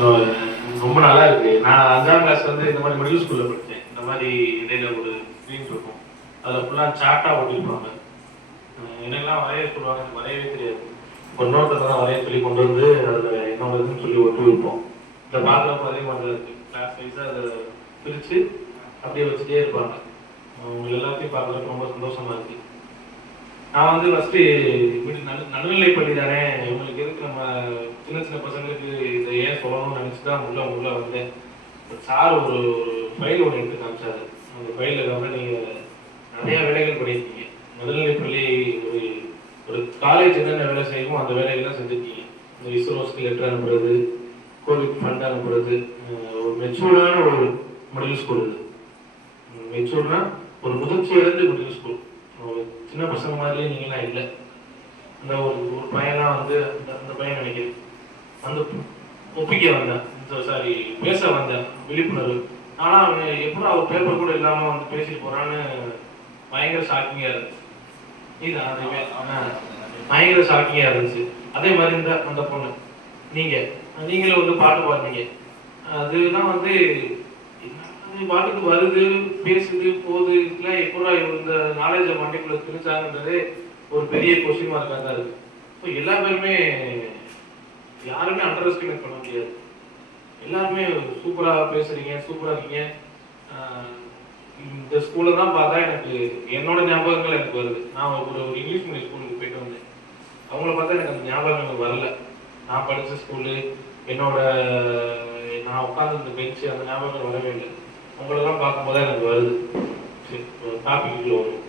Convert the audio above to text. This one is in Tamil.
ரொம்ப நல்லா இருக்கு. நான் 5ஆம் கிளாஸ் வந்து இந்த மாதிரி மிடில் ஸ்கூல்ல படித்தேன். இந்த மாதிரி இடையில ஒரு ஸ்க்ரீன் இருக்கும். அதில் ஃபுல்லாக சார்ட்டா ஒட்டிருப்பாங்க. என்னெல்லாம் வரைய சொல்லுவாங்க, எனக்கு வரையவே தெரியாது. ஒரு நோட்டத்தில் தான் வரைய சொல்லி கொண்டு வந்து அதில் என்னோட இதுன்னு சொல்லி ஒட்டி வைப்போம். இதை பார்க்குறப்ப அதே மாதிரி தான் இருக்குது. கிளாஸ் வைஸாக அதை பிரித்து அப்படியே வச்சுட்டே இருப்பாங்க. அவங்க எல்லாத்தையும் பார்க்குறப்ப ரொம்ப சந்தோஷமா இருக்கு. நான் வந்து ஃபஸ்ட்டு நடுநிலை பள்ளி தானே, இவங்களுக்கு எதுக்கு நம்ம சின்ன சின்ன பசங்களுக்கு இதை ஏன் சொல்லணும்னு நினச்சி தான் உள்ள வந்தேன். சார் ஒரு ஃபைல் ஒன்று எடுத்து காமிச்சாரு. அந்த ஃபைலில் வந்து நீங்கள் நிறையா வேலைகள் பண்ணியிருக்கீங்க. நடுநிலை பள்ளி ஒரு ஒரு காலேஜ் என்னென்ன வேலை செய்யுமோ அந்த வேலைகள்லாம் செஞ்சுருக்கீங்க. இந்த இஸ்ரோஸ்க்கு லெட்டர் அனுப்புறது, கோவிட் ஃபண்ட் அனுப்புறது, ஒரு மெச்சூர்டான ஒரு மிடில் ஸ்கூல் இது. மெச்சூர்னா ஒரு முதிர்ச்சி அடைந்து மிடில் ஸ்கூல். சின்ன பசங்க மாதிரியே நீங்களாம் இல்லை. அந்த ஒரு பையன்லாம் வந்து அந்த பையன் நினைக்கிறேன் வந்து ஒப்பிக்க வந்தேன், சாரி பேச வந்தேன், விழிப்புணர்வு. ஆனால் அவன் எப்போ அவர் பேப்பர் கூட இல்லாமல் வந்து பேசிட்டு போகிறான்னு பயங்கர ஷாக்கிங்காக இருந்துச்சு. இதுதான் அதுவே பயங்கர ஷாக்கிங்காக இருந்துச்சு. அதே மாதிரி இந்த அந்த பொண்ணு நீங்களும் வந்து பாட்டு பாடுறீங்க. அதுதான் வந்து பாட்டுக்கு வருது, பேசுது, போகுது, இதெல்லாம் எப்படா இந்த நாலேஜை மண்டைக்குள்ள திணிச்சாங்கன்றதே ஒரு பெரிய கொஸ்டின் மார்க்காக தான் இருக்கு. ஸோ எல்லா பேருமே யாருமே அண்டர் எஸ்டிமேட் பண்ண முடியாது. எல்லாருமே சூப்பராக பேசுறீங்க, சூப்பராக இருக்கீங்க. இந்த ஸ்கூலை தான் பார்த்தா எனக்கு என்னோட ஞாபகங்கள் எனக்கு வருது. நான் ஒரு இங்கிலீஷ் மீடியம் ஸ்கூலுக்கு போயிட்டு வந்தேன். அவங்கள பார்த்தா எனக்கு அந்த ஞாபகங்கள் வரல. நான் படித்த ஸ்கூலு, என்னோட நான் உட்காந்துருந்த பெஞ்சு, அந்த ஞாபகங்கள் வரவே இல்லை. உங்களெல்லாம் பார்க்கும்போது எனக்கு வருது. சரி, டாபிக் வரும்.